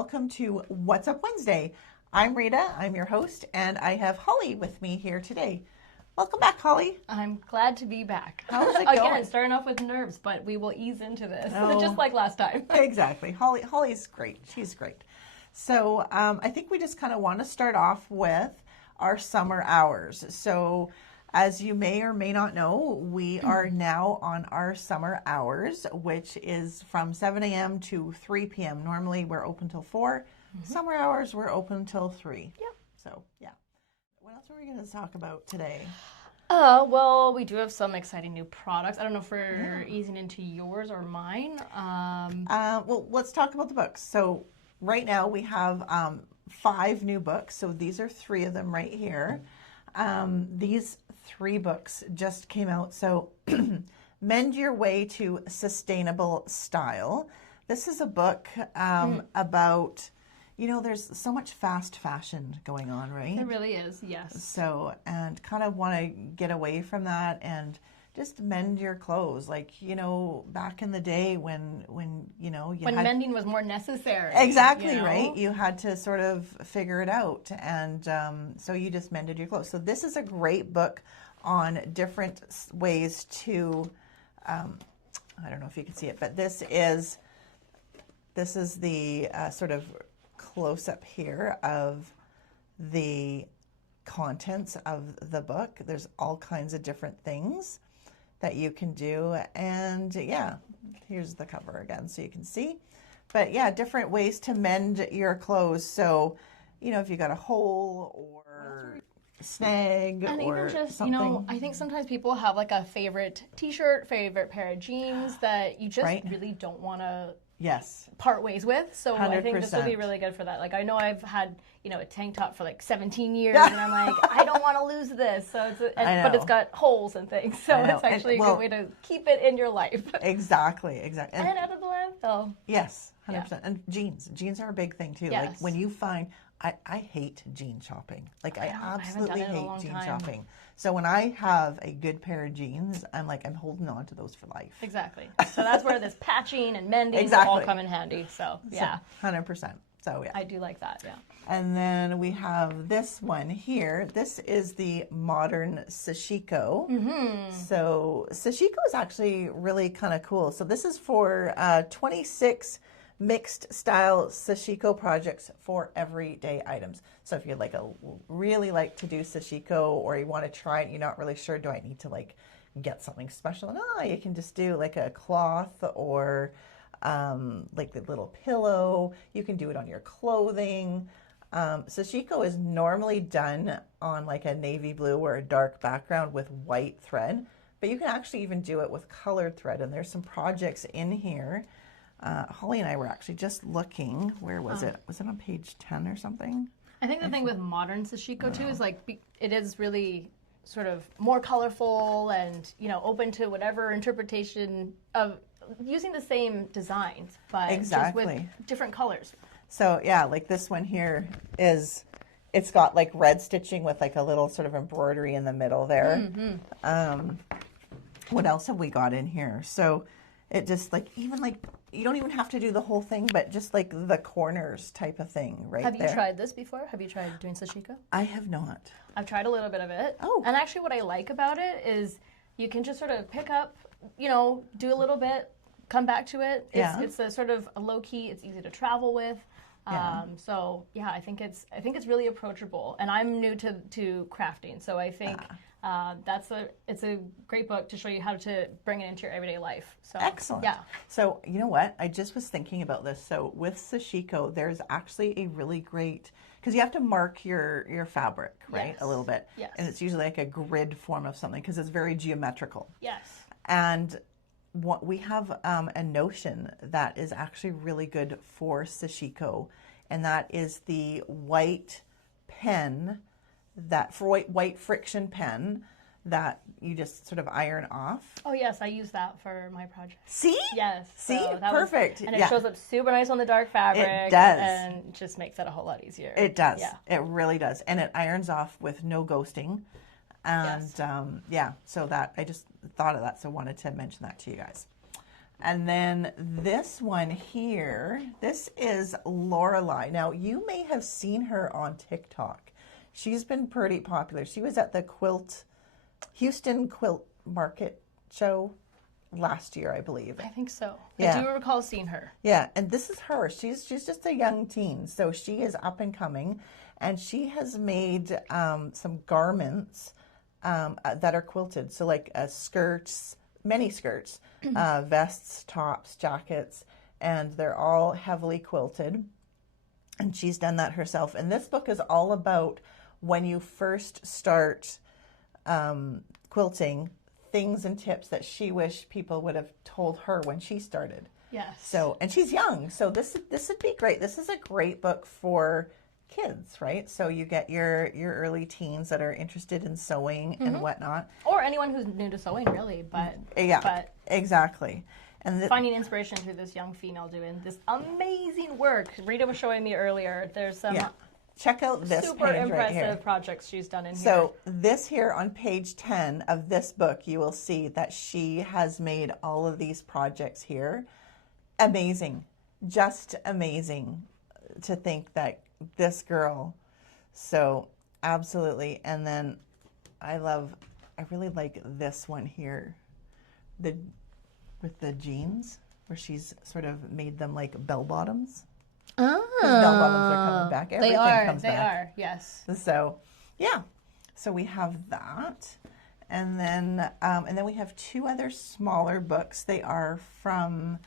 welcome to What's Up Wednesday. I'm Rita, I'm your host, and I have Holly with me here today. Welcome back, Holly. I'm glad to be back. How's it going? Again, starting off with nerves, but we will ease into this, just like last time. Exactly. Holly's great. She's great. So I think we just kind of want to start off with our summer hours. So as you may or may not know, we are now on our summer hours, which is from 7 a.m. to 3 p.m. Normally we're open till 4. Summer hours, we're open till 3. Yep. So, yeah. What else are we going to talk about today? Well, we do have some exciting new products. I don't know if we're easing into yours or mine. Well, let's talk about the books. So right now we have 5 new books. So these are 3 of them right here. These 3 books just came out. So Mend Your Way to Sustainable Style. This is a book about, you know, there's so much fast fashion going on, right? It really is, yes. So, and kind of want to get away from that and just mend your clothes. Like, you know, back in the day when you know, when mending was more necessary. Exactly, you know? right? You had to sort of figure it out. And so you just mended your clothes. So this is a great book on different ways to, I don't know if you can see it, but this is the sort of close-up here of the contents of the book. There's all kinds of different things that you can do, and yeah, here's the cover again so you can see. But yeah, different ways to mend your clothes. So, you know, if you got a hole or snag and or even just, something. you know, I think sometimes people have like a favorite t-shirt, favorite pair of jeans that you just really don't want to part ways with. So 100%. I think this will be really good for that. Like, I know I've had, you know, a tank top for like 17 years and I'm like, I don't want to lose this. So but it's got holes and things. So it's actually a good way to keep it in your life. Exactly. And out of the landfill. Yes, 100%. Yeah. And jeans are a big thing too. Yes. Like when you find, I hate jean shopping. Like I absolutely hate jean shopping. So when I have a good pair of jeans, I'm holding on to those for life. Exactly. So that's where this patching and mending all come in handy. So yeah. 100%. So yeah. I do like that, yeah. And then we have this one here. This is the modern Sashiko. So Sashiko is actually really kind of cool. So this is for 26 mixed style Sashiko projects for everyday items. So if you really like to do Sashiko, or you want to try it, you're not really sure, do I need to get something special? No, you can just do like a cloth or like the little pillow. You can do it on your clothing. Sashiko is normally done on like a navy blue or a dark background with white thread, but you can actually even do it with colored thread. And there's some projects in here. Holly and I were actually just looking. Where was it? Was it on page 10 or something? I think the thing with modern Sashiko too is it is really sort of more colorful and, you know, open to whatever interpretation of using the same designs, but just with different colors. So yeah, like this one here it's got like red stitching with like a little sort of embroidery in the middle there. What else have we got in here? So it just you don't even have to do the whole thing, but just like the corners type of thing right there. Have you tried this before? Have you tried doing Sashiko? I have not. I've tried a little bit of it. Oh. And actually what I like about it is you can just sort of pick up, you know, do a little bit, come back to it. It's a sort of a low key, it's easy to travel with. So yeah, I think it's really approachable, and I'm new to crafting, so I think it's a great book to show you how to bring it into your everyday life. So excellent. Yeah. So you know what? I just was thinking about this. So with Sashiko, there's actually a really great, because you have to mark your fabric, right? A little bit. Yes. And it's usually like a grid form of something because it's very geometrical. Yes. And what we have a notion that is actually really good for Sashiko, and that is the white pen, white friction pen that you just sort of iron off. Oh yes, I use that for my project. See? Yes. See? Perfect. And it shows up super nice on the dark fabric. It does. And just makes it a whole lot easier. It does. Yeah. It really does. And it irons off with no ghosting. And so that, I just thought of that, so wanted to mention that to you guys. And then this one here, this is Lorelai. Now, you may have seen her on TikTok. She's been pretty popular. She was at the Houston Quilt Market show last year, I believe. I think so. Yeah. I do recall seeing her. Yeah, and this is her. She's just a young teen, so she is up and coming, and she has made some garments that are quilted. So like skirts, many skirts, vests, tops, jackets, and they're all heavily quilted. And she's done that herself. And this book is all about when you first start quilting, things and tips that she wished people would have told her when she started. Yes. So, and she's young, so this would be great. This is a great book for kids, right? So you get your early teens that are interested in sewing and whatnot, or anyone who's new to sewing, really. But exactly. And finding inspiration through this young female doing this amazing work. Rita was showing me earlier. There's some check out this super page impressive right here. projects she's done in here. So this here on page 10 of this book, you will see that she has made all of these projects here. Amazing, just amazing to think that this girl. So absolutely. And then I really like this one here, with the jeans, where she's sort of made them like bell bottoms. Oh, Bell bottoms are coming back. Everything comes back. They are, yes. So, yeah. So we have that, and then we have two other smaller books. They are from,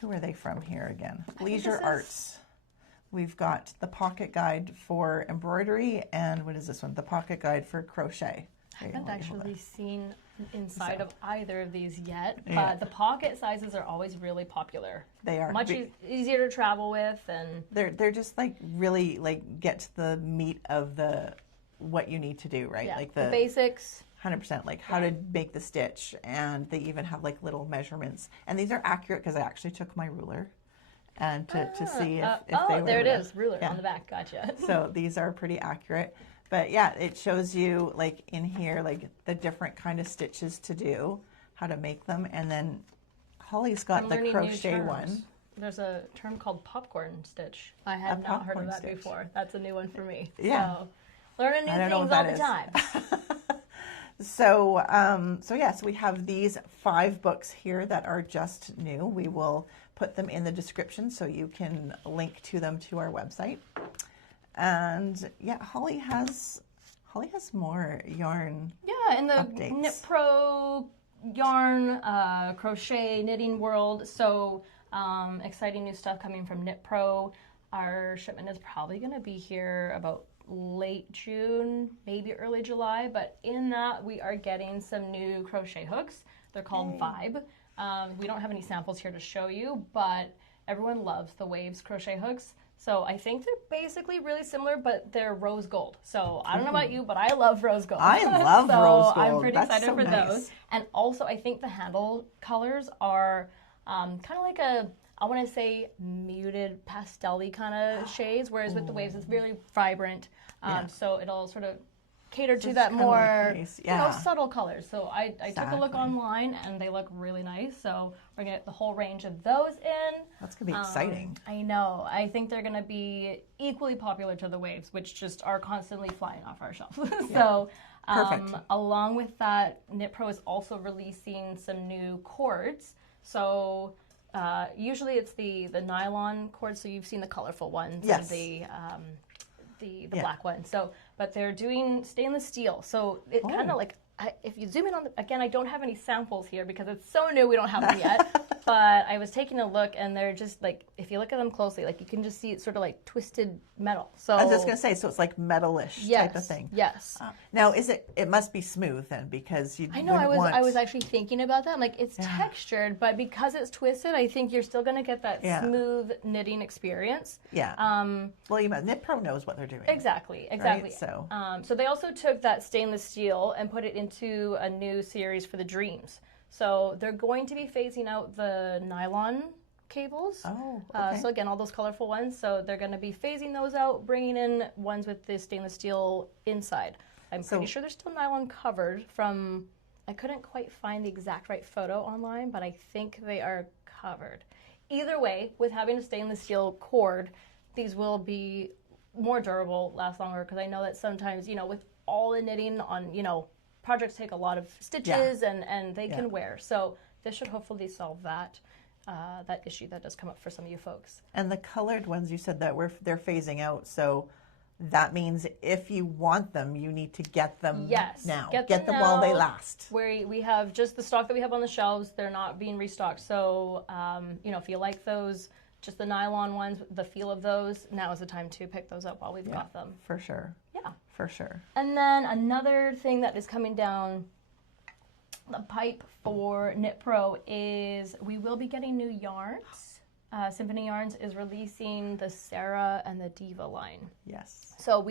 who are they from here again? Leisure Arts. We've got the Pocket Guide for Embroidery, and what is this one? The Pocket Guide for Crochet. I haven't actually seen inside of either of these yet, but the pocket sizes are always really popular. They are much easier to travel with, and they're just like really like get to the meat of what you need to do, right? Yeah, like the basics. 100%, like how to make the stitch, and they even have like little measurements, and these are accurate because I actually took my ruler and to see if they were. There it is, ruler on the back. Gotcha. So these are pretty accurate. But yeah, it shows you like in here, like the different kind of stitches to do, how to make them. And then Holly's got the crochet one. There's a term called popcorn stitch. I had not heard of that before. That's a new one for me. Yeah. So learning new things all the time. So we have these 5 books here that are just new. We will put them in the description so you can link to them to our website. And yeah, Holly has more yarn. Yeah, in the updates. KnitPro yarn crochet knitting world. So exciting new stuff coming from KnitPro. Our shipment is probably going to be here about late June, maybe early July. But in that, we are getting some new crochet hooks. They're called Vibe. We don't have any samples here to show you, but everyone loves the Waves crochet hooks. So I think they're basically really similar, but they're rose gold. So I don't know about you, but I love rose gold. I love rose gold. I'm pretty That's excited so for nice. those. And also I think the handle colors are kind of like I want to say muted pastel-y kind of shades, whereas with the Waves it's very vibrant. So it'll sort of cater to that more subtle colors. So I took a look online and they look really nice. So we're going to get the whole range of those in. That's going to be exciting. I know. I think they're going to be equally popular to the Waves, which just are constantly flying off our shelf. So along with that, KnitPro is also releasing some new cords. So usually it's the nylon cords. So you've seen the colorful ones and the black one. So, but they're doing stainless steel. So it kind of like, if you zoom in on again, I don't have any samples here because it's so new, we don't have them yet. But I was taking a look and they're just like, if you look at them closely, like you can just see it's sort of like twisted metal. So I was just going to say, so it's like metalish type of thing. Yes. Now, it must be smooth then because you I know, I was actually thinking about that. I'm like, it's textured, but because it's twisted, I think you're still going to get that smooth knitting experience. Yeah. Well, KnitPro knows what they're doing. Exactly. Right? So they also took that stainless steel and put it into a new series for the Dreams. So they're going to be phasing out the nylon cables. Oh, okay. So again, all those colorful ones. So they're going to be phasing those out, bringing in ones with the stainless steel inside. I'm pretty sure they're still nylon covered from I couldn't quite find the exact right photo online, but I think they are covered. Either way, with having a stainless steel cord, these will be more durable, last longer, because I know that sometimes, with all the knitting on, projects take a lot of stitches and they can wear. So this should hopefully solve that issue that does come up for some of you folks. And the colored ones, you said that they're phasing out, so that means if you want them, you need to get them now. Get them while they last. Where we have just the stock that we have on the shelves, they're not being restocked. So, if you like those, just the nylon ones, the feel of those, now is the time to pick those up while we've got them. For sure. Yeah. For sure. And then another thing that is coming down the pipe for KnitPro is we will be getting new yarns. Symfonie Yarns is releasing the Sarah and the Diva line. Yes. So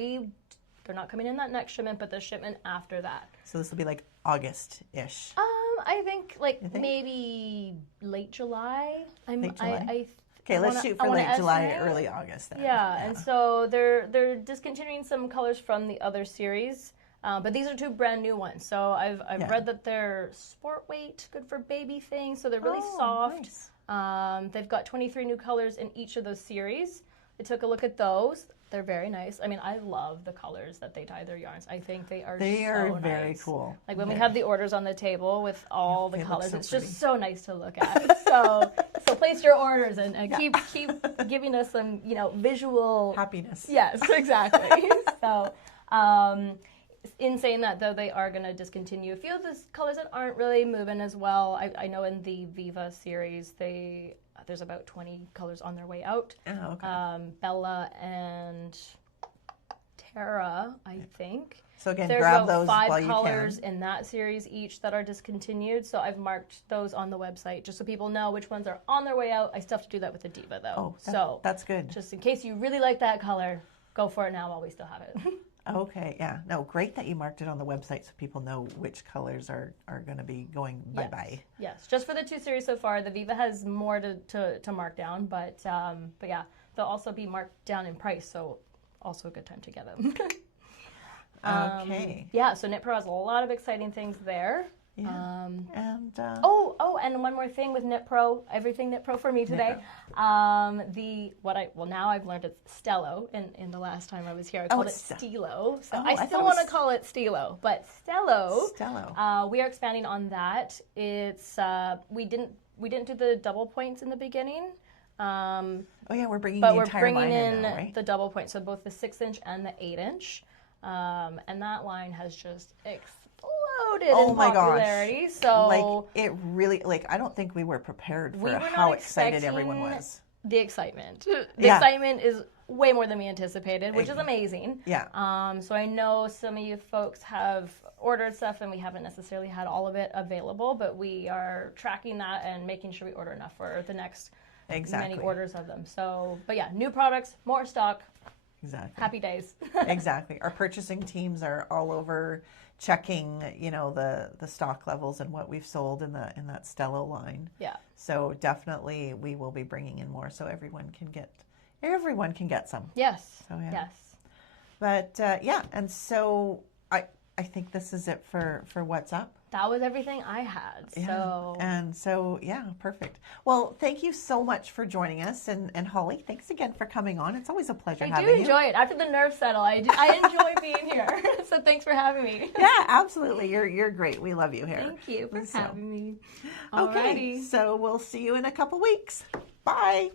they're not coming in that next shipment, but the shipment after that. So this will be like August-ish. I think maybe late July. Late July? Okay, let's shoot for late July, early August then. Yeah, and so they're discontinuing some colors from the other series. But these are 2 brand new ones. So I've read that they're sport weight, good for baby things. So they're really soft. Nice. They've got 23 new colors in each of those series. I took a look at those. They're very nice. I mean, I love the colors that they dye their yarns. I think they are so very nice. cool. Like when we have the orders on the table with all the colors, it's just so nice to look at. So place your orders and keep giving us some, visual happiness. Yes, exactly. So, in saying that, though, they are going to discontinue a few of the colors that aren't really moving as well. I know in the Viva series, there's about 20 colors on their way out. Oh, okay. Bella and Tara, I think. So again, there's grab about those 5 while you colors can. in that series each that are discontinued. So I've marked those on the website just so people know which ones are on their way out. I still have to do that with the Diva, though. That's good. Just in case you really like that color, go for it now while we still have it. Okay, yeah. No, great that you marked it on the website so people know which colors are going to be going bye-bye. Yes, just for the 2 series so far. The Viva has more to mark down, but yeah, they'll also be marked down in price, so also a good time to get them. Okay. Yeah, so KnitPro has a lot of exciting things there. Yeah. And one more thing with KnitPro, everything KnitPro for me today. Now I've learned it's Stello. In the last time I was here, I called it Stilo. So I still want to call it Stilo, but Stello. We are expanding on that. It's we didn't do the double points in the beginning. We're bringing the entire line in. But we're bringing in now, right? the double point, so both the 6-inch and the 8-inch, and that line has just exploded in popularity. Gosh. So it really, I don't think we were prepared for how excited everyone was. The excitement. The excitement is way more than we anticipated, which is amazing. Yeah. So I know some of you folks have ordered stuff and we haven't necessarily had all of it available, but we are tracking that and making sure we order enough for the next many orders of them. So, but yeah, new products, more stock. Exactly. Happy days. Exactly. Our purchasing teams are all over checking, the stock levels and what we've sold in that Stello line. Yeah. So definitely we will be bringing in more so everyone can get some. Yes. So, yeah. Yes. But and so I think this is it for What's Up. That was everything I had. So perfect. Well, thank you so much for joining us, and Holly, thanks again for coming on. It's always a pleasure having you. I do enjoy it. After the nerves settle, I enjoy being here. So thanks for having me. Yeah, absolutely. You're great. We love you here. Thank you for having me. Okay, so we'll see you in a couple weeks. Bye.